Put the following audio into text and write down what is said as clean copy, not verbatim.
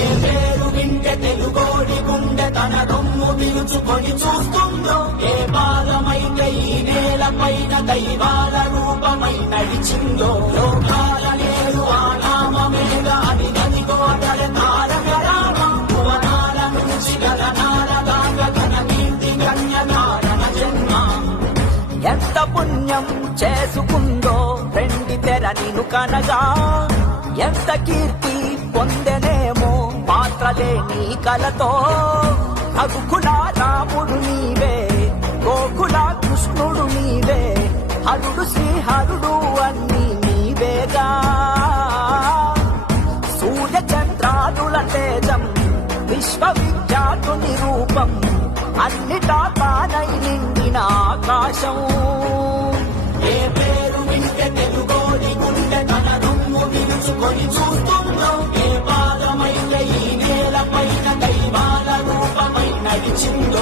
ఏ పేరు వింటే తెలుగోడి గుండె తన రొమ్ము పిలుచుకొని చూస్తుందో, ఏ పాదమైతే ఈ నేల పైన దైవాల రూపమై నడిచిందో, లోకాల నేడు ఆ నామమేగ అది గదిగో అతడి తారక రామం. భువనాల నుంచి గగనాల దాకా ఘన కీర్తి గణ్యకారణ జన్మ. ఎంత పుణ్యం చేసుకుందో వెండి తెర నిను కనగా, ఎంత కీర్తి పొందెనేమో పాత్రలే నీ కలతో. రఘుకుల రాముడు నీవే, గోకుల కృష్ణుడు నీవే, హరుడు శ్రీహరుడు అన్నీ నీవేగా. సూర్య చంద్రాదుల తేజం విశ్వవిఖ్యాతుని రూపం, అన్నిటా తానై నిండిన ఆకాశం. ఏ పేరు వింటే తెలుగోడి గుండె తన రొమ్ము విరుచుకొని చూస్తుందో, ఏ పాదమైతే ఈ నేల పైన దైవాల రూపమై నడిచిందో.